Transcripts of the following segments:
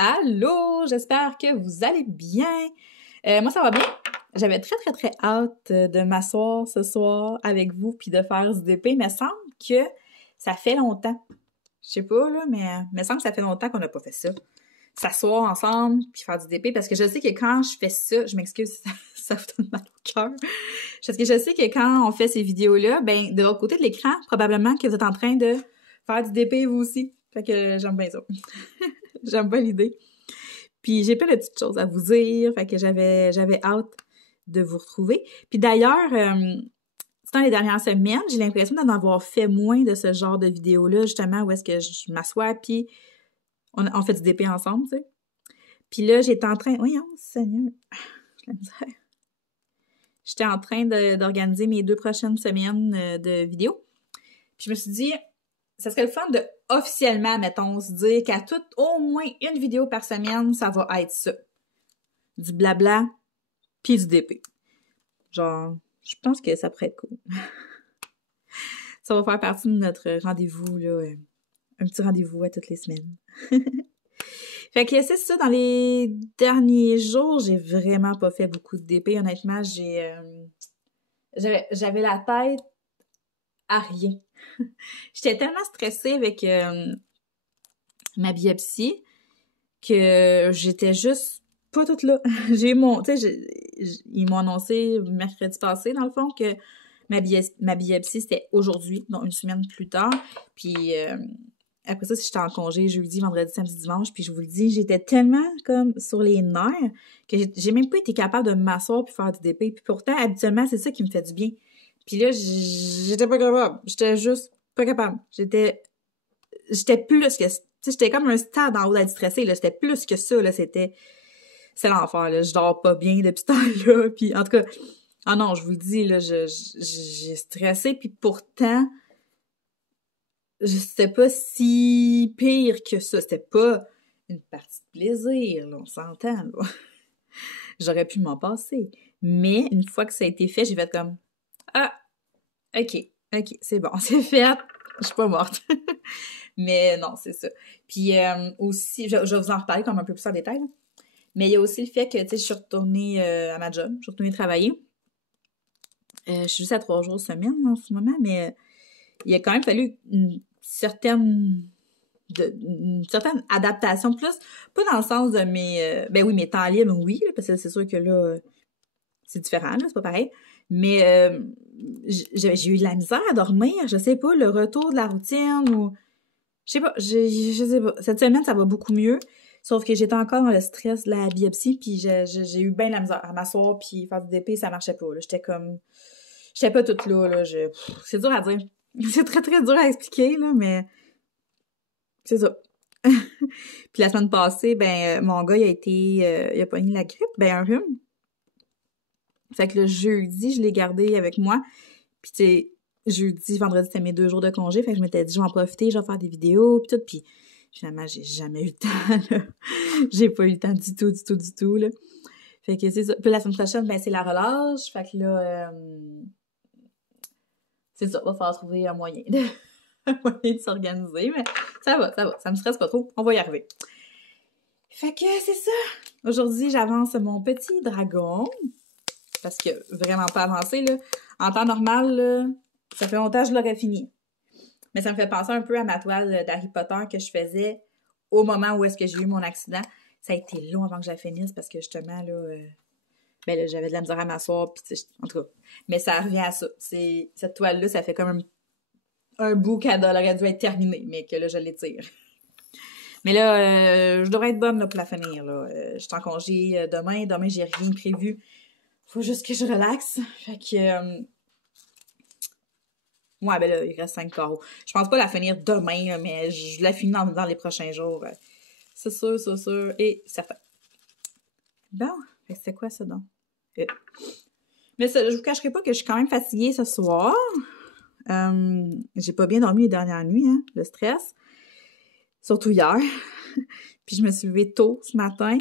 Allô, j'espère que vous allez bien. Moi, ça va bien. J'avais très hâte de m'asseoir ce soir avec vous puis de faire du DP. Mais il me semble que ça fait longtemps. Je sais pas, là, mais il me semble que ça fait longtemps qu'on n'a pas fait ça. S'asseoir ensemble puis faire du DP parce que je sais que quand je fais ça, je m'excuse si ça vous donne mal au cœur. Parce que je sais que quand on fait ces vidéos-là, ben de l'autre côté de l'écran, probablement que vous êtes en train de faire du DP vous aussi. Fait que j'aime bien ça. J'aime bien l'idée. Puis j'ai plein de petites choses à vous dire, fait que j'avais hâte de vous retrouver. Puis d'ailleurs, dans les dernières semaines, j'ai l'impression d'en avoir fait moins de ce genre de vidéos-là, justement, où est-ce que je m'assois, puis on fait du DP ensemble, tu sais. Puis là, j'étais en train... Voyons, Seigneur, j'ai la misère. J'étais en train d'organiser mes 2 prochaines semaines de vidéos. Puis je me suis dit, ça serait le fun de officiellement, mettons, se dire qu'à tout au moins une vidéo par semaine, ça va être ça. Du blabla, puis du DP. Genre, je pense que ça pourrait être cool. Ça va faire partie de notre rendez-vous, là. Un petit rendez-vous à toutes les semaines. Fait que c'est ça, dans les derniers jours, j'ai vraiment pas fait beaucoup de DP. Honnêtement, j'avais la tête à rien. J'étais tellement stressée avec ma biopsie que j'étais juste pas toute là. J'ai mon... Tu sais, ils m'ont annoncé mercredi passé, dans le fond, que ma biopsie, c'était aujourd'hui, donc une semaine plus tard. Puis après ça, j'étais en congé jeudi, vendredi, samedi, dimanche. Puis je vous le dis, j'étais tellement comme sur les nerfs que j'ai même pas été capable de m'asseoir puis faire du DP. Puis pourtant, habituellement, c'est ça qui me fait du bien. Puis là, j'étais pas capable. J'étais juste pas capable. J'étais plus que... Tu sais, j'étais comme un stade en haut d'être stressée, là. C'était plus que ça, là. C'est l'enfer, là. Je dors pas bien depuis ce temps-là. Puis en tout cas... Ah non, je vous le dis, là, j'ai stressé, puis pourtant, c'était pas si pire que ça. C'était pas une partie de plaisir, là, on s'entend, là. J'aurais pu m'en passer. Mais une fois que ça a été fait, j'ai fait comme « Ah, ok, c'est bon, c'est fait, je suis pas morte. » Mais non, c'est ça. Puis aussi, je vais vous en reparler comme un peu plus en détail, là. Mais il y a aussi le fait que, tu sais, je suis retournée à ma job, je suis retournée travailler. Je suis juste à 3 jours semaine en ce moment, mais il a quand même fallu une certaine adaptation, plus, pas dans le sens de mes temps libres, oui, là, parce que c'est sûr que là, c'est différent, là, c'est pas pareil, mais j'ai eu de la misère à dormir, je sais pas, le retour de la routine, ou, je sais pas, je sais pas, cette semaine, ça va beaucoup mieux, sauf que j'étais encore dans le stress de la biopsie, puis j'ai eu bien de la misère à m'asseoir, puis faire du DP, ça marchait pas, là, j'étais pas toute là, c'est dur à dire. C'est très dur à expliquer, là, mais c'est ça. Puis la semaine passée, ben, mon gars, il a pogné la grippe, ben, un rhume. Fait que le jeudi, je l'ai gardé avec moi. Puis tu sais, jeudi, vendredi, c'était mes 2 jours de congé. Fait que je m'étais dit, je vais en profiter, je vais faire des vidéos, puis tout. Puis finalement, j'ai jamais eu le temps, là. J'ai pas eu le temps du tout, là. Fait que c'est ça. Puis la semaine prochaine, ben, c'est la relâche. Fait que là, c'est ça, va falloir trouver un moyen de s'organiser, mais ça va, ça me stresse pas trop, on va y arriver. Fait que c'est ça. Aujourd'hui, j'avance mon petit dragon, parce que vraiment pas avancé, là. En temps normal, là, ça fait longtemps que je l'aurais fini. Mais ça me fait penser un peu à ma toile d'Harry Potter que je faisais au moment où est-ce que j'ai eu mon accident. Ça a été long avant que je la finisse, parce que justement, là... ben là, j'avais de la misère à m'asseoir, puis en tout cas. Mais ça revient à ça. Cette toile-là, ça fait comme un bout qu'elle aurait dû être terminée, mais que là, je l'étire. Mais là, je devrais être bonne là, pour la finir. Là. Je suis en congé demain. Demain, j'ai rien prévu. Faut juste que je relaxe. Fait que... ouais, ben là, il reste 5 carreaux. Je pense pas la finir demain, là, mais je la finis dans les prochains jours. C'est sûr. Et certain. Bon, c'est quoi ça donc? Mais ça, je vous cacherai pas que je suis quand même fatiguée ce soir. J'ai pas bien dormi les dernières nuits, hein, le stress. Surtout hier. Puis je me suis levée tôt ce matin.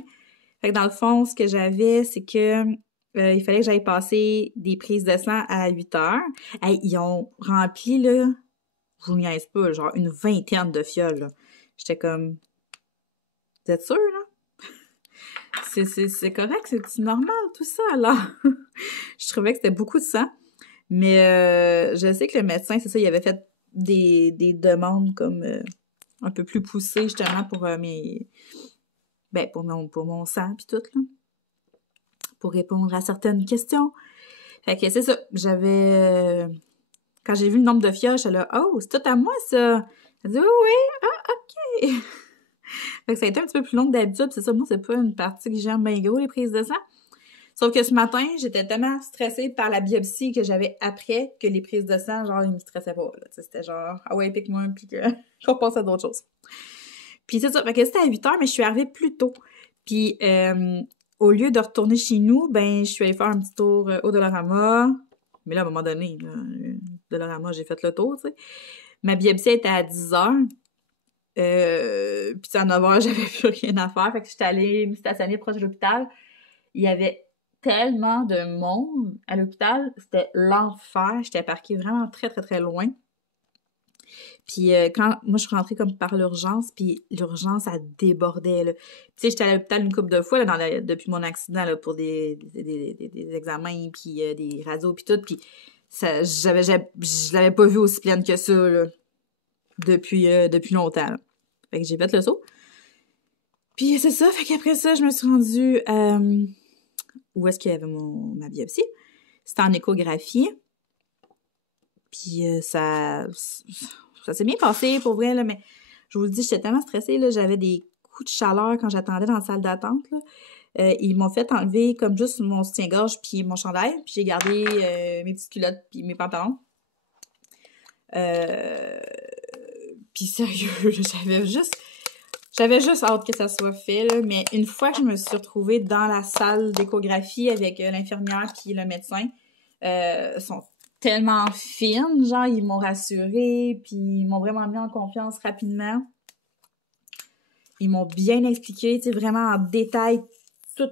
Fait que dans le fond, ce que j'avais, c'est que il fallait que j'aille passer des prises de sang à 8 heures. Hey, ils ont rempli, là, je vous niaise pas, genre une vingtaine de fioles, là. J'étais comme... Vous êtes sûrs, là? c'est correct, c'est normal, tout ça, alors. Je trouvais que c'était beaucoup de sang. Mais je sais que le médecin, c'est ça, il avait fait des demandes comme un peu plus poussées, justement, pour pour mon sang, puis tout, là. Pour répondre à certaines questions. Fait que c'est ça, quand j'ai vu le nombre de fiches, j'étais là, « Oh, c'est tout à moi, ça! » Elle dit, « Oui, oui, ah, OK! » Fait que ça a été un petit peu plus long que d'habitude, c'est ça, moi, c'est pas une partie que j'aime bien gros, les prises de sang. Sauf que ce matin, j'étais tellement stressée par la biopsie que j'avais après que les prises de sang, genre, ils me stressaient pas, là. C'était genre, « Ah ouais, pique-moi, puis qu'on passe à d'autres choses. » Puis c'est ça, fait que c'était à 8h, mais je suis arrivée plus tôt. Puis au lieu de retourner chez nous, ben je suis allée faire un petit tour au Dollarama. Mais là, à un moment donné, là, Dollarama, j'ai fait le tour, tu sais. Ma biopsie était à 10h. Puis à 9h, j'avais plus rien à faire. Fait que j'étais allée me stationner proche de l'hôpital. Il y avait tellement de monde à l'hôpital. C'était l'enfer. J'étais parquée vraiment très, très, très loin. Puis quand moi je suis rentrée comme par l'urgence, puis l'urgence elle débordait là. Tu sais, j'étais à l'hôpital une couple de fois là, depuis mon accident là, pour des examens puis des radios puis tout, puis ça je l'avais pas vu aussi pleine que ça là, depuis longtemps. Là. Fait que j'ai fait le saut. Puis c'est ça, fait qu'après ça, je me suis rendue où est-ce qu'il y avait ma biopsie. C'était en échographie. Puis ça s'est bien passé, pour vrai, là, mais je vous le dis, j'étais tellement stressée, là, j'avais des coups de chaleur quand j'attendais dans la salle d'attente, là. Ils m'ont fait enlever comme juste mon soutien-gorge puis mon chandail, puis j'ai gardé mes petites culottes puis mes pantalons. Puis sérieux, j'avais juste hâte que ça soit fait, là, mais une fois que je me suis retrouvée dans la salle d'échographie avec l'infirmière puis le médecin, sont tellement fines, genre, ils m'ont rassurée, puis ils m'ont vraiment mis en confiance rapidement. Ils m'ont bien expliqué, tu sais, vraiment en détail, tout,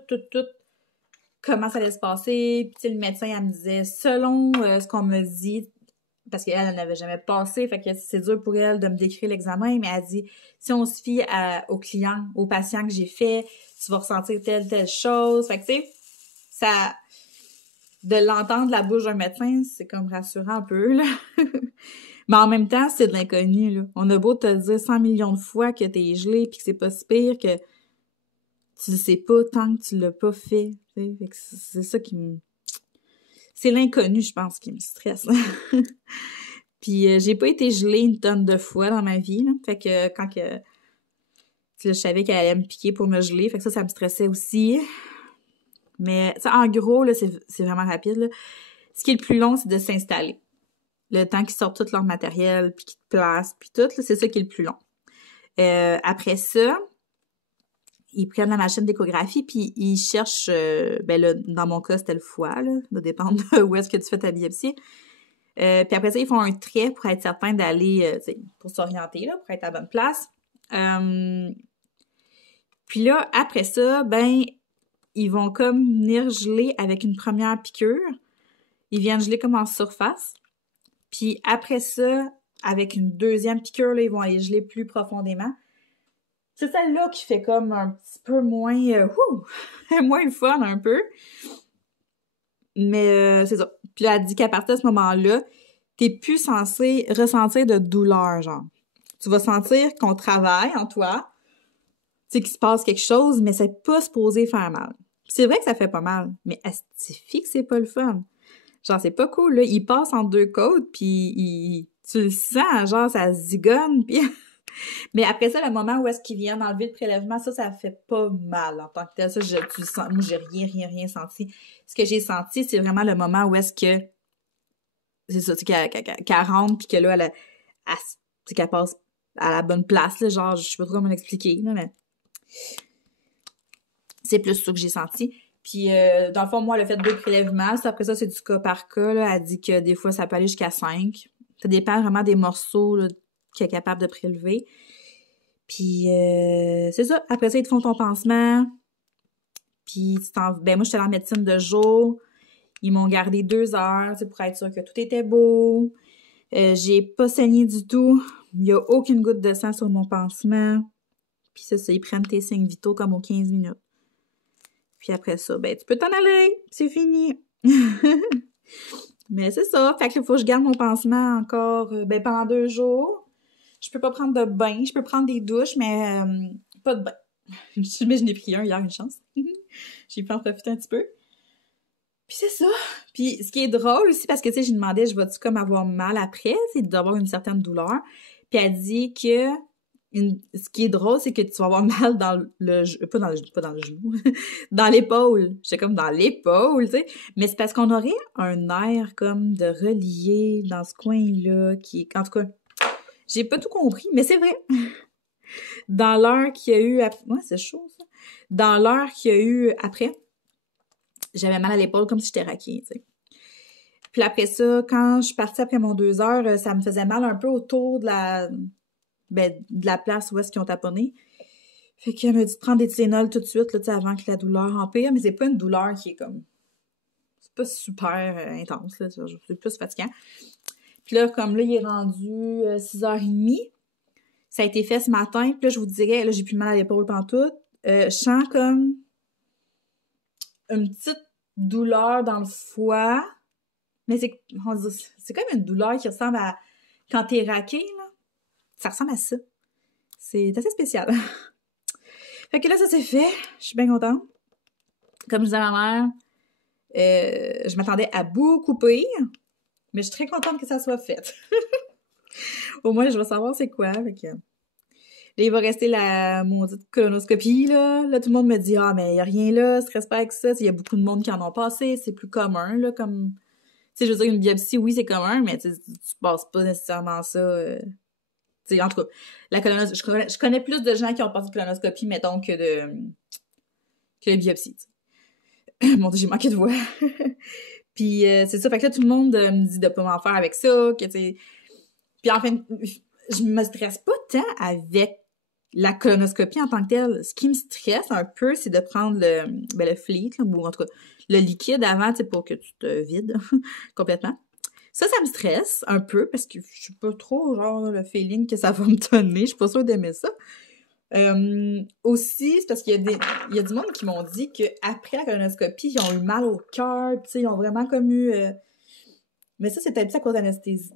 comment ça allait se passer. Puis, tu sais, le médecin, elle me disait, selon ce qu'on me dit, parce qu'elle n'avait jamais passé, fait que c'est dur pour elle de me décrire l'examen, mais elle dit, si on se fie aux patients que j'ai fait, tu vas ressentir telle chose. Fait que, tu sais, ça... De l'entendre de la bouche d'un médecin, c'est comme rassurant un peu, là. Mais en même temps, c'est de l'inconnu, là. On a beau te dire 100 millions de fois que t'es gelé pis que c'est pas si pire que tu le sais pas tant que tu l'as pas fait. Fait que c'est ça qui me... C'est l'inconnu, je pense, qui me stresse. Puis j'ai pas été gelée une tonne de fois dans ma vie, là. Fait que quand que... je savais qu'elle allait me piquer pour me geler, fait que ça me stressait aussi. Mais, en gros, là, c'est vraiment rapide, là. Ce qui est le plus long, c'est de s'installer. Le temps qu'ils sortent tout leur matériel, puis qu'ils te placent, puis tout, là, c'est ça qui est le plus long. Après ça, ils prennent la machine d'échographie, puis ils cherchent, là, dans mon cas, c'était le foie, là, ça dépend de où est-ce que tu fais ta biopsie. Puis après ça, ils font un trait pour être certain d'aller, pour s'orienter, là, pour être à la bonne place. Puis là, après ça, ils vont comme venir geler avec une première piqûre. Ils viennent geler comme en surface. Puis après ça, avec une deuxième piqûre, là, ils vont aller geler plus profondément. C'est celle-là qui fait comme un petit peu moins... moins le fun, un peu. Mais c'est ça. Puis là, elle dit qu'à partir de ce moment-là, t'es plus censé ressentir de douleur, genre. Tu vas sentir qu'on travaille en toi, tu sais, qu'il se passe quelque chose, mais c'est pas supposé faire mal. C'est vrai que ça fait pas mal, mais estifie que c'est pas le fun. Genre, c'est pas cool, là. Il passe en deux côtes, puis tu le sens, genre, ça zigonne, puis... Mais après ça, le moment où est-ce qu'ils viennent enlever le prélèvement, ça fait pas mal en tant que tel. Ça, tu le sens. Moi, j'ai rien senti. Ce que j'ai senti, c'est vraiment le moment où est-ce que... C'est ça, tu sais, qu'elle rentre, puis que là, qu'elle passe à la bonne place, là. Genre, je sais pas trop comment l'expliquer, là, mais... C'est plus ça que j'ai senti. Puis, dans le fond, moi, elle a fait 2 prélèvements. Après ça, c'est du cas par cas, là. Elle dit que des fois, ça peut aller jusqu'à 5. Ça dépend vraiment des morceaux, là, qu'elle est capable de prélever. Puis, c'est ça. Après ça, ils te font ton pansement. Puis, moi, j'étais en médecine de jour. Ils m'ont gardé 2 heures, pour être sûr que tout était beau. J'ai pas saigné du tout. Il y a aucune goutte de sang sur mon pansement. Puis ça, ils prennent tes signes vitaux comme aux 15 minutes. Puis après ça, ben, tu peux t'en aller. C'est fini. Mais c'est ça. Fait que il faut que je garde mon pansement encore, ben, pendant 2 jours. Je peux pas prendre de bain. Je peux prendre des douches, mais pas de bain. Mais je n'ai pris un hier, une chance. J'ai pu en profiter un petit peu. Puis c'est ça. Puis ce qui est drôle aussi, parce que, tu sais, j'ai demandé, je vais-tu comme avoir mal après, c'est d'avoir une certaine douleur. Puis elle dit que ce qui est drôle, c'est que tu vas avoir mal dans le pas dans le genou, dans l'épaule. J'étais comme dans l'épaule, tu sais. Mais c'est parce qu'on aurait un nerf comme de relié dans ce coin-là, qui est, en tout cas, j'ai pas tout compris, mais c'est vrai. Dans l'heure qu'il y a eu, ouais, c'est chaud, ça. Dans l'heure qu'il y a eu après, j'avais mal à l'épaule comme si j'étais raquée, tu sais. Puis après ça, quand je suis partie après mon 2 heures, ça me faisait mal un peu autour de la place où est-ce qu'ils ont taponné. Fait qu'elle m'a dit de prendre des Tylenol tout de suite, là, tu sais, avant que la douleur empire, mais c'est pas une douleur qui est comme... C'est pas super intense, là, c'est plus fatigant. Puis là, comme là, il est rendu 6h30, ça a été fait ce matin, puis là, je vous dirais, là, j'ai plus mal à l'épaule pantoute, je sens comme une petite douleur dans le foie, mais c'est comme une douleur qui ressemble à quand t'es raqué, là. Ça ressemble à ça. C'est assez spécial. Fait que là, ça c'est fait. Je suis bien contente. Comme je disais à ma mère, je m'attendais à beaucoup pire, mais je suis très contente que ça soit fait. Au moins, je vais savoir c'est quoi. Fait que... Là, il va rester la maudite colonoscopie, là. Là, tout le monde me dit « Ah, mais il n'y a rien là, stresse pas avec ça. » Il y a beaucoup de monde qui en ont passé, c'est plus commun, là, comme... Tu sais, je veux dire, une biopsie, oui, c'est commun, mais tu passes pas nécessairement ça... Tu sais, en tout cas, la colonoscopie... Je connais plus de gens qui ont passé de colonoscopie, mettons, que de biopsie, tu sais. Mon Dieu, j'ai manqué de voix. Puis c'est ça, fait que là, tout le monde me dit de pas m'en faire avec ça, que tu sais... Puis en fait, je me stresse pas tant avec la colonoscopie en tant que telle. Ce qui me stresse un peu, c'est de prendre le fluide, ou en tout cas, le liquide avant, tu sais, pour que tu te vides complètement. Ça me stresse un peu, parce que je suis pas trop, genre, le feeling que ça va me donner. Je suis pas sûre d'aimer ça. Aussi, c'est parce qu'il y a du monde qui m'ont dit qu'après la colonoscopie, ils ont eu mal au cœur, tu sais, ils ont vraiment comme eu... Mais ça, c'est peut-être à cause d'anesthésie.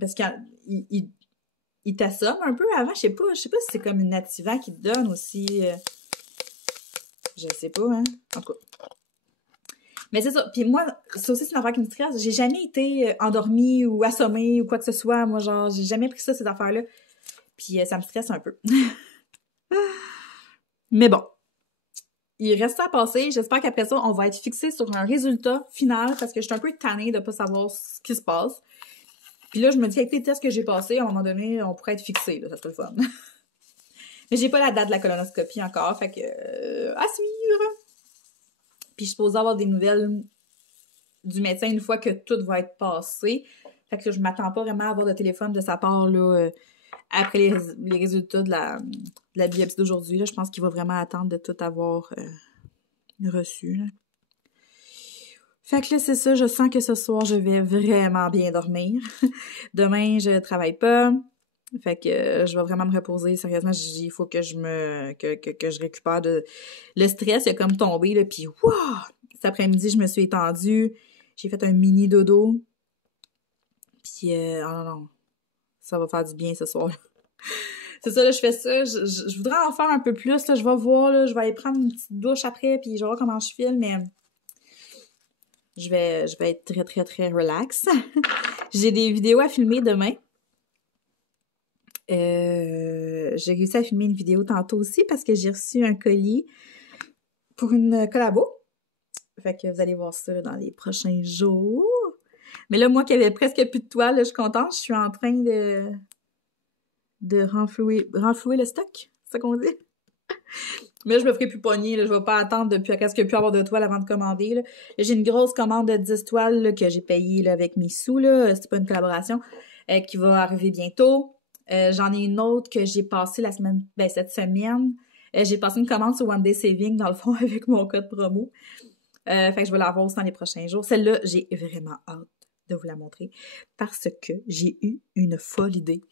Parce qu'il t'assomme un peu avant, je sais pas si c'est comme une Nativa qui te donne aussi. Je sais pas, hein. En tout cas. Mais c'est ça. Puis moi, ça aussi, c'est une affaire qui me stresse. J'ai jamais été endormie ou assommée ou quoi que ce soit. Moi, genre, j'ai jamais pris ça, ces affaires-là. Puis ça me stresse un peu. Mais bon. Il reste ça à passer. J'espère qu'après ça, on va être fixé sur un résultat final parce que je suis un peu tannée de pas savoir ce qui se passe. Puis là, je me dis qu'avec les tests que j'ai passés, à un moment donné, on pourrait être fixé. Là, ça serait le fun. Mais j'ai pas la date de la colonoscopie encore, fait que à suivre. Puis je suis supposée avoir des nouvelles du médecin une fois que tout va être passé. Fait que là, je m'attends pas vraiment à avoir de téléphone de sa part là après les résultats de la biopsie d'aujourd'hui. Là, je pense qu'il va vraiment attendre de tout avoir reçu. Là. Fait que là, c'est ça, je sens que ce soir, je vais vraiment bien dormir. Demain, je travaille pas. Fait que je vais vraiment me reposer. Sérieusement, il faut que que je récupère le stress, il a comme tombé, là, puis wow! Cet après-midi, je me suis étendue. J'ai fait un mini dodo. Puis, oh non, ça va faire du bien ce soir. C'est ça, là, je fais ça. Je voudrais en faire un peu plus, là. Je vais voir, là. Je vais aller prendre une petite douche après, puis je vais voir comment je file, mais je vais être très, très, très relax. J'ai des vidéos à filmer demain. J'ai réussi à filmer une vidéo tantôt aussi parce que j'ai reçu un colis pour une collabo. Fait que vous allez voir ça là, dans les prochains jours. Mais là, moi qui avais presque plus de toile, là, je suis contente. Je suis en train de renflouer le stock. C'est ça qu'on dit? Mais je me ferai plus pogner. Là. Je vais pas attendre depuis à ce qu'il n'y ait plus avoir de toile avant de commander. Là. J'ai une grosse commande de 10 toiles là, que j'ai payée là, avec mes sous. Là. C'est pas une collaboration qui va arriver bientôt. J'en ai une autre que j'ai passée cette semaine. J'ai passé une commande sur One Day Saving, dans le fond, avec mon code promo. Fait que je vais la voir aussi dans les prochains jours. Celle-là, j'ai vraiment hâte de vous la montrer parce que j'ai eu une folle idée.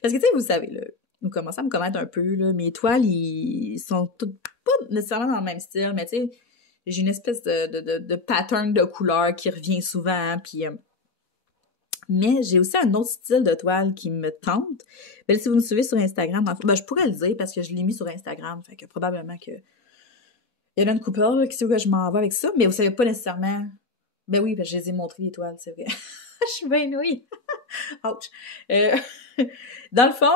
Parce que, tu sais, vous savez, là, vous commencez à me connaître un peu, là, mes toiles, ils sont toutes pas nécessairement dans le même style, mais tu sais, j'ai une espèce de pattern de couleur qui revient souvent, hein, puis... mais j'ai aussi un autre style de toile qui me tente. Ben, si vous me suivez sur Instagram, ben, je pourrais le dire parce que je l'ai mis sur Instagram, fait que probablement que... Il y en a une couple là, qui sait où je m'en vais avec ça, mais vous savez pas nécessairement... Ben oui, parce que je les ai montrées, les toiles, c'est vrai. Je suis bien nouille. Ouch. Dans le fond,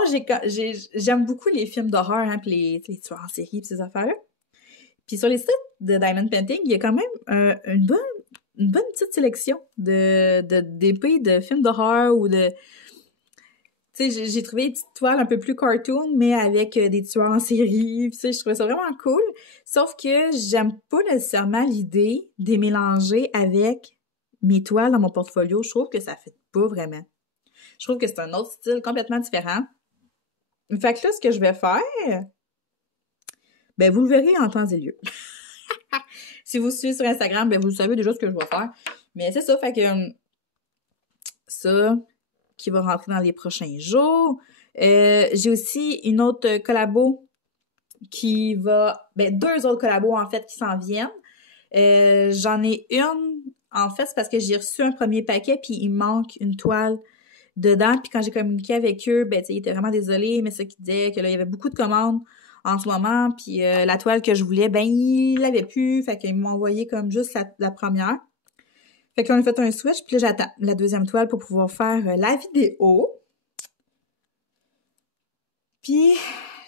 j'aime beaucoup les films d'horreur, hein, pis les tueurs en série, pis ces affaires-là. Puis sur les sites de Diamond Painting, il y a quand même une bonne petite sélection d'épées de films d'horreur ou de... Tu sais, j'ai trouvé des petites toiles un peu plus cartoon, mais avec des tueurs en série. Tu sais, je trouvais ça vraiment cool. Sauf que j'aime pas nécessairement l'idée de les mélanger avec mes toiles dans mon portfolio. Je trouve que ça fait pas vraiment. Je trouve que c'est un autre style complètement différent. Fait que là, ce que je vais faire, ben vous le verrez en temps et lieu. Si vous suivez sur Instagram, ben vous savez déjà ce que je vais faire. Mais c'est ça, fait que ça qui va rentrer dans les prochains jours. J'ai aussi une autre collabo qui va... Ben, 2 autres collabos, en fait, qui s'en viennent. J'en ai une, en fait, c'est parce que j'ai reçu un premier paquet, puis il manque une toile dedans. Puis quand j'ai communiqué avec eux, ben, tu sais, ils étaient vraiment désolés, mais ça qui disait que là, il y avait beaucoup de commandes en ce moment, puis la toile que je voulais, ben, ils l'avaient plus, fait qu'ils m'ont envoyé comme juste la première. Fait qu'on a fait un switch, puis là, j'attends la deuxième toile pour pouvoir faire la vidéo. Puis,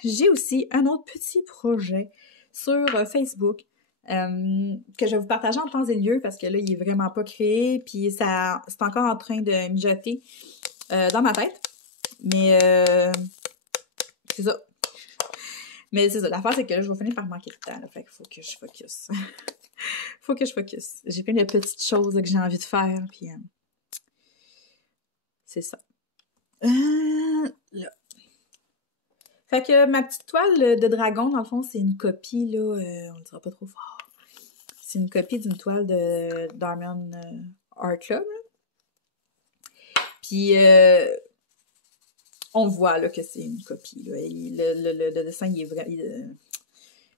j'ai aussi un autre petit projet sur Facebook que je vais vous partager en temps et lieu parce que là, il est vraiment pas créé, puis ça, c'est encore en train de mijoter dans ma tête. Mais, c'est ça. Mais c'est ça. L'affaire, c'est que là, je vais finir par manquer de temps, là, fait qu'il faut que je focus. Faut que je focus. J'ai plein de petites choses là, que j'ai envie de faire, puis c'est ça. Là. Fait que ma petite toile de dragon, dans le fond, c'est une copie, là, on le dira pas trop fort. C'est une copie d'une toile de Diamond Art Club. Là. Puis on voit là que c'est une copie. Là. Le dessin, il est vrai.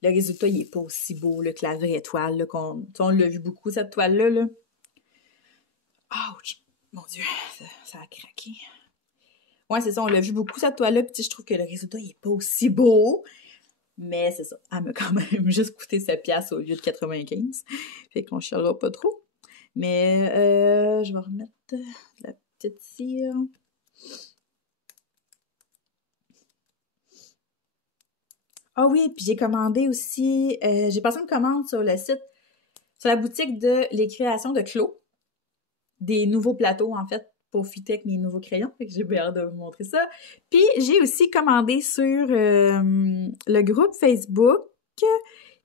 Le résultat, il est pas aussi beau là, que la vraie toile. Là, on l'a vu beaucoup, cette toile-là. Là. Ouch! Mon Dieu, ça a craqué. Ouais, c'est ça, on l'a vu beaucoup, cette toile-là. Puis je trouve que le résultat, il est pas aussi beau. Mais c'est ça, elle m'a quand même juste coûté 7$ au lieu de 95. Fait qu'on chialera pas trop. Mais je vais remettre de la petite cire. Ah oui, puis j'ai commandé aussi, j'ai passé une commande sur le site, sur la boutique de les créations de Clos. Des nouveaux plateaux, en fait, pour fitter avec mes nouveaux crayons. Fait que j'ai bien hâte de vous montrer ça. Puis j'ai aussi commandé sur le groupe Facebook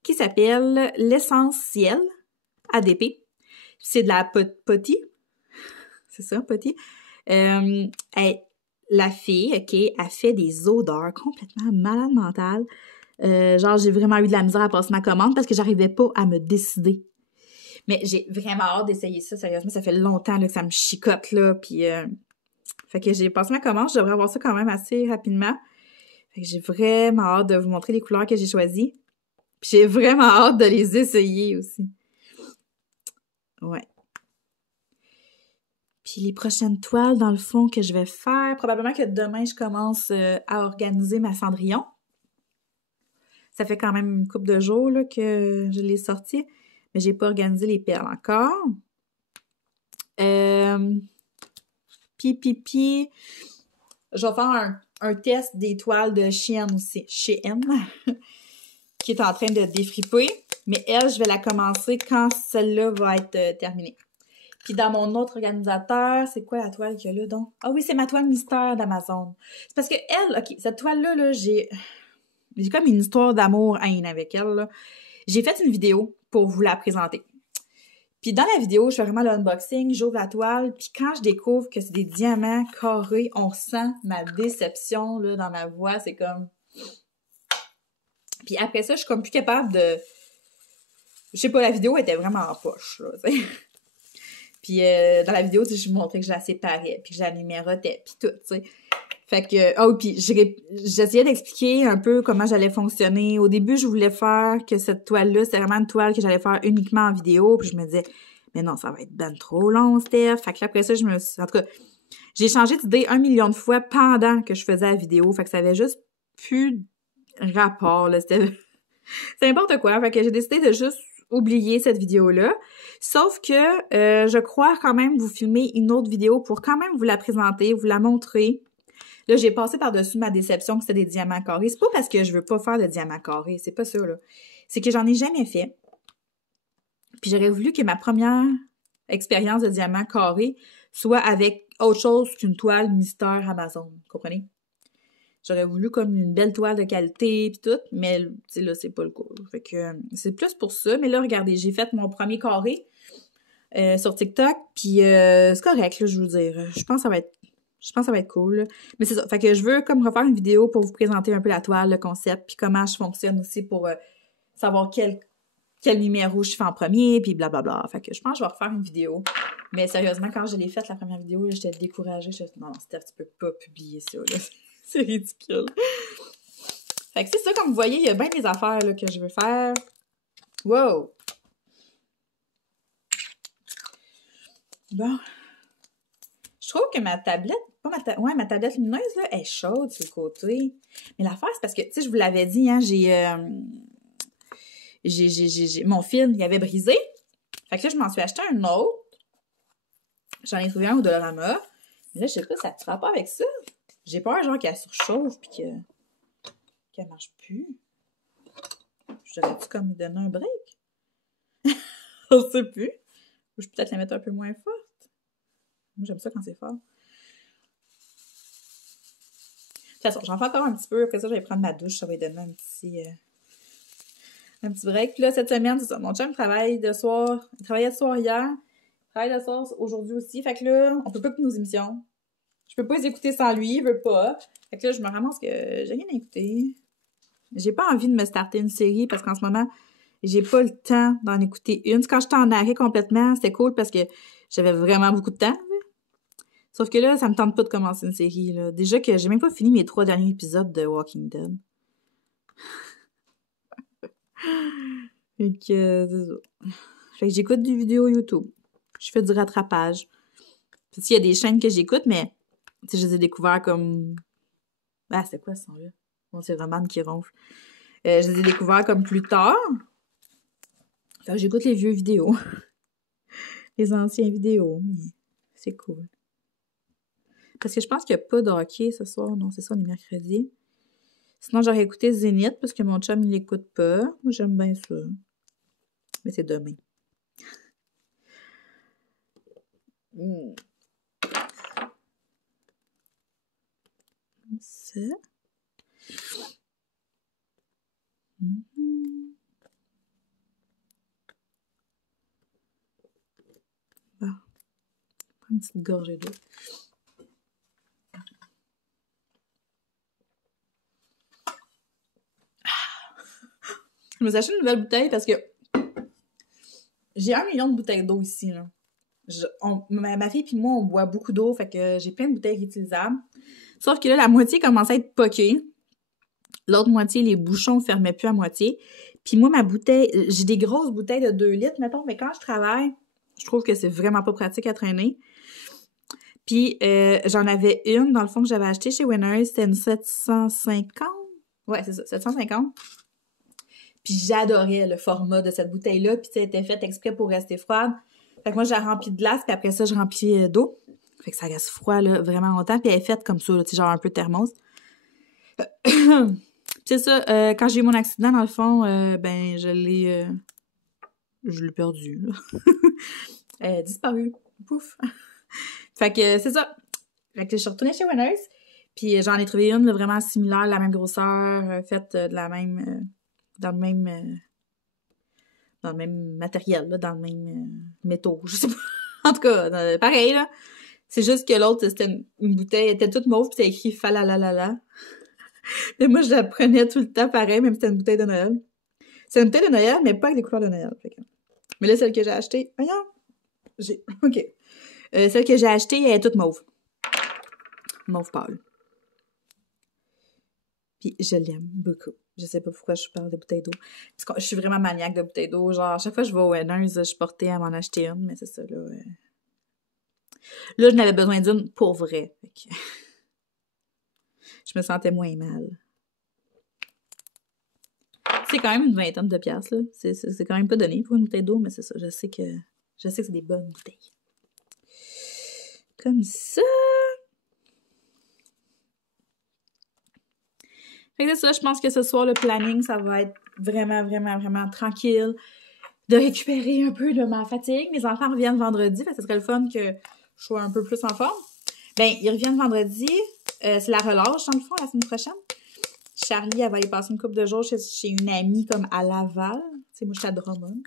qui s'appelle l'Essentiel ADP. C'est de la potty. C'est ça, potty. La fille, OK, elle fait des odeurs complètement malade mentale. Genre, j'ai vraiment eu de la misère à passer ma commande parce que j'arrivais pas à me décider. Mais j'ai vraiment hâte d'essayer ça, sérieusement. Ça fait longtemps là, que ça me chicote, là. Puis, fait que j'ai passé ma commande. Je devrais avoir ça quand même assez rapidement. Fait que j'ai vraiment hâte de vous montrer les couleurs que j'ai choisies. Puis j'ai vraiment hâte de les essayer aussi. Ouais. Puis les prochaines toiles, dans le fond, que je vais faire, probablement que demain, je commence à organiser ma Cendrillon. Ça fait quand même une couple de jours là, que je l'ai sortie, mais j'ai pas organisé les perles encore. Puis, je vais faire un test des toiles de Shein aussi. Shein, qui est en train de défriper. Mais elle, je vais la commencer quand celle-là va être terminée. Puis dans mon autre organisateur, c'est quoi la toile qu'il y a là donc? Ah oui, c'est ma toile mystère d'Amazon. C'est parce que elle, OK, cette toile-là, là, j'ai comme une histoire d'amour-haine avec elle, là. J'ai fait une vidéo pour vous la présenter. Puis dans la vidéo, je fais vraiment l'unboxing, j'ouvre la toile, puis quand je découvre que c'est des diamants carrés, on sent ma déception là, dans ma voix, c'est comme... Puis après ça, je suis comme plus capable de... Je sais pas, la vidéo était vraiment en poche, là, tu sais. Puis dans la vidéo, je vous montrais que je la séparais, puis que je la numérotais, puis tout, tu sais. Fait que, oh, puis j'essayais d'expliquer un peu comment j'allais fonctionner. Au début, je voulais faire que cette toile-là, c'était vraiment une toile que j'allais faire uniquement en vidéo, puis je me disais, mais non, ça va être ben trop long, Steph. Fait que là, après ça, en tout cas, j'ai changé d'idée 1 million de fois pendant que je faisais la vidéo, fait que ça avait juste plus rapport, là, c'est n'importe quoi. Fait que j'ai décidé de juste oublier cette vidéo-là. Sauf que je crois quand même vous filmer une autre vidéo pour quand même vous la présenter, vous la montrer. Là, j'ai passé par-dessus ma déception que c'était des diamants carrés. C'est pas parce que je veux pas faire de diamants carrés, c'est pas ça, là. C'est que j'en ai jamais fait. Puis j'aurais voulu que ma première expérience de diamants carrés soit avec autre chose qu'une toile mystère Amazon, vous comprenez? J'aurais voulu comme une belle toile de qualité pis tout, mais tu sais là, c'est pas le cas. Fait que c'est plus pour ça. Mais là, regardez, j'ai fait mon premier carré sur TikTok, puis c'est correct, là, je veux dire. Je pense que ça va être cool. Là. Mais c'est ça. Fait que je veux comme refaire une vidéo pour vous présenter un peu la toile, le concept, puis comment je fonctionne aussi pour savoir quel numéro je fais en premier, puis blablabla. Fait que je pense que je vais refaire une vidéo. Mais sérieusement, quand je l'ai faite la première vidéo, là, j'étais découragée. Je me suis dit, non, Steph, tu peux pas publier ça, là. C'est ridicule. Fait que c'est ça, comme vous voyez, il y a bien des affaires là, que je veux faire. Wow! Bon. Je trouve que ma tablette, ma tablette lumineuse, là, est chaude sur le côté. Mais l'affaire, c'est parce que, tu sais, je vous l'avais dit, hein, mon fil, il avait brisé. Fait que là, je m'en suis acheté un autre. J'en ai trouvé un au Dollarama. Mais là, je sais pas, ça ne fera pas avec ça. J'ai peur, genre, qu'elle surchauffe pis qu'elle marche plus. Je devrais-tu comme lui donner un break? Je sais plus. Ou je peux peut-être la mettre un peu moins forte. Moi, j'aime ça quand c'est fort. De toute façon, j'en fais encore un petit peu. Après ça, je vais prendre ma douche. Ça va lui donner un petit break. Puis là, cette semaine, c'est ça. Mon chum travaille de soir. Il travaillait de soir hier. Il travaille de soir aujourd'hui aussi. Fait que là, on peut pas écouter nos émissions. Je peux pas les écouter sans lui. Il veut pas. Fait que là, je me ramasse que j'ai rien à écouter. J'ai pas envie de me starter une série parce qu'en ce moment, j'ai pas le temps d'en écouter une. Quand j'étais en arrêt complètement, c'était cool parce que j'avais vraiment beaucoup de temps. Sauf que là, ça me tente pas de commencer une série. Là. Déjà que j'ai même pas fini mes 3 derniers épisodes de Walking Dead. Fait que, c'est ça. Fait que j'écoute des vidéos YouTube. Je fais du rattrapage. Puis il y a des chaînes que j'écoute, mais tu sais, je les ai découvertes comme... Ah, c'est quoi ce son-là? Bon, c'est Roman qui ronfle. Je les ai découverts comme plus tard. Fait que j'écoute les vieux vidéos. Les anciens vidéos, mais c'est cool. Parce que je pense qu'il n'y a pas de hockey ce soir. Non, c'est ça, on est mercredi. Sinon, j'aurais écouté Zénith parce que mon chum, il l'écoute pas. Moi, j'aime bien ça. Mais c'est demain. Ça. Bon. Une petite gorgée d'eau. Je me suis acheté une nouvelle bouteille parce que j'ai 1 million de bouteilles d'eau ici, là. Ma fille et moi, on boit beaucoup d'eau, fait que j'ai plein de bouteilles réutilisables. Sauf que là, la moitié commençait à être poquée. L'autre moitié, les bouchons fermaient plus à moitié. Puis moi, ma bouteille, j'ai des grosses bouteilles de 2 litres, mettons, mais quand je travaille, je trouve que c'est vraiment pas pratique à traîner. Puis j'en avais une, dans le fond, que j'avais acheté chez Winners, c'était une 750. Ouais, c'est ça, 750. Puis j'adorais le format de cette bouteille-là, puis ça était fait exprès pour rester froide. Fait que moi, je la remplis de glace, puis après ça, je remplis d'eau. Fait que ça reste froid, là, vraiment longtemps. Puis elle est faite comme ça, tu sais, genre un peu thermos. C'est ça, quand j'ai eu mon accident, dans le fond, ben, je l'ai perdu, là. Elle a disparu. Pouf! Fait que c'est ça. Fait que je suis retournée chez Winners, puis j'en ai trouvé une là, vraiment similaire, la même grosseur, faite de la même... dans le même matériel, là, dans le même métaux, je sais pas. En tout cas, pareil, là. C'est juste que l'autre, c'était une bouteille, elle était toute mauve, puis c'était écrit « Falalalala ». Mais moi, je la prenais tout le temps pareil, même si c'était une bouteille de Noël. C'est une bouteille de Noël, mais pas avec des couleurs de Noël. Mais là, celle que j'ai achetée... Voyons! OK. Celle que j'ai achetée, elle est toute mauve. Mauve pâle. Puis je l'aime beaucoup. Je sais pas pourquoi je parle de bouteilles d'eau. Parce que je suis vraiment maniaque de bouteilles d'eau. Genre, à chaque fois que je vais au Winners, je suis portée à m'en acheter une, mais c'est ça, là. Là, je n'avais besoin d'une pour vrai. Fait que je me sentais moins mal. C'est quand même une vingtaine de piastres, là. C'est quand même pas donné pour une bouteille d'eau, mais c'est ça. Je sais que c'est des bonnes bouteilles. Comme ça. Fait que c'est ça, je pense que ce soir, le planning, ça va être vraiment, vraiment, vraiment tranquille. De récupérer un peu de ma fatigue. Mes enfants reviennent vendredi, fait que ce serait le fun que je sois un peu plus en forme. Ben, ils reviennent vendredi. C'est la relâche, dans le fond, la semaine prochaine. Charlie, elle va aller passer une couple de jours chez une amie comme à Laval. Tu sais, moi, je suis à Drummond.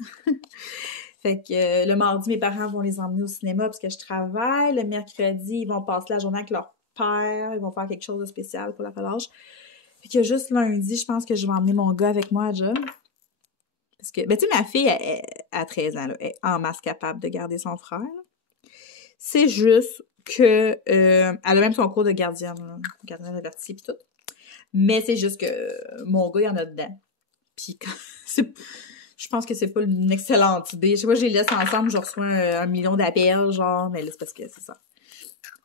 Fait que le mardi, mes parents vont les emmener au cinéma parce que je travaille. Le mercredi, ils vont passer la journée avec leur père. Ils vont faire quelque chose de spécial pour la relâche. Fait que juste lundi, je pense que je vais emmener mon gars avec moi à job. Parce que, ben tu sais, ma fille, elle a 13 ans, là, elle est en masse capable de garder son frère. C'est juste que elle a même son cours de gardienne, gardienne avertie pis tout. Mais c'est juste que mon gars, il y en a dedans. Puis je pense que c'est pas une excellente idée. Je sais pas, je les laisse ensemble, je reçois 1 million d'appels, genre, mais là, c'est parce que c'est ça.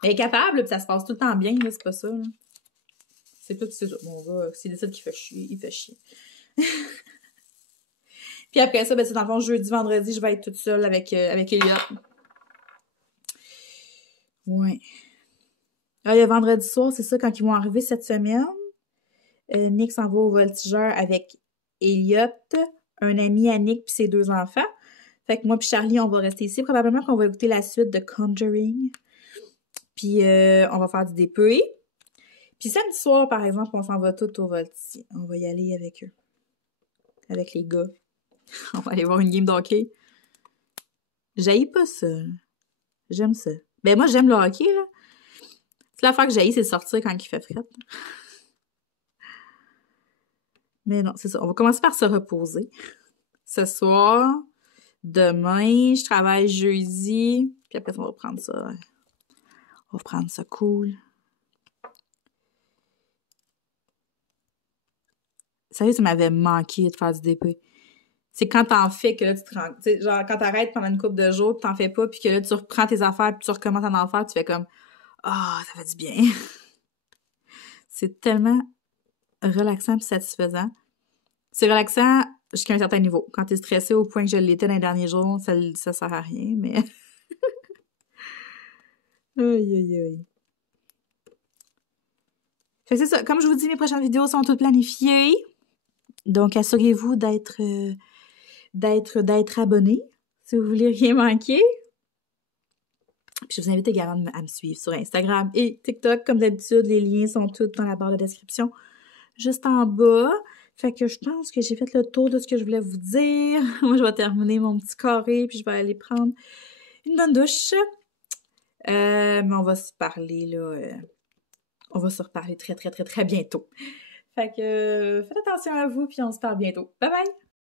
Mais elle est capable, puis ça se passe tout le temps bien, là, c'est pas ça, là. C'est tout, c'est ça. Mon gars, c'est ça qui fait chier, il fait chier. Puis après ça, ben, c'est dans le fond, jeudi, vendredi, je vais être toute seule avec Elliot. Ouais. Ah, il y a vendredi soir, c'est ça, quand ils vont arriver cette semaine. Nick s'en va au voltigeur avec Elliot, un ami à Nick puis ses 2 enfants. Fait que moi puis Charlie, on va rester ici. Probablement qu'on va écouter la suite de Conjuring. Puis on va faire du DP. Puis samedi soir, par exemple, on s'en va tout au volti. On va y aller avec eux. Avec les gars. On va aller voir une game d'hockey. J'haïs pas ça. J'aime ça. Ben moi, j'aime le hockey, là. C'est l'affaire que j'haïs, c'est de sortir quand il fait fret. Mais non, c'est ça. On va commencer par se reposer. Ce soir, demain, je travaille jeudi. Puis après, on va prendre ça. On va prendre ça cool. Sérieux, ça m'avait manqué de faire du DP. C'est quand t'en fais que là, tu te rends... Tu sais, genre, quand t'arrêtes pendant une couple de jours, pis t'en fais pas, puis que là, tu reprends tes affaires, puis tu recommences à en faire, tu fais comme « Ah, ça fait du bien! » C'est tellement relaxant et satisfaisant. C'est relaxant jusqu'à un certain niveau. Quand t'es stressé au point que je l'étais dans les derniers jours, ça sert à rien, mais... Aïe, aïe, aïe. Fait que c'est ça. Comme je vous dis, mes prochaines vidéos sont toutes planifiées. Donc, assurez-vous d'être abonné si vous voulez rien manquer. Puis je vous invite également à me suivre sur Instagram et TikTok. Comme d'habitude, les liens sont tous dans la barre de description, juste en bas. Fait que je pense que j'ai fait le tour de ce que je voulais vous dire. Moi, je vais terminer mon petit carré, puis je vais aller prendre une bonne douche. Mais on va se parler, là. On va se reparler très, très, très, très bientôt. Fait que faites attention à vous, puis on se parle bientôt. Bye bye!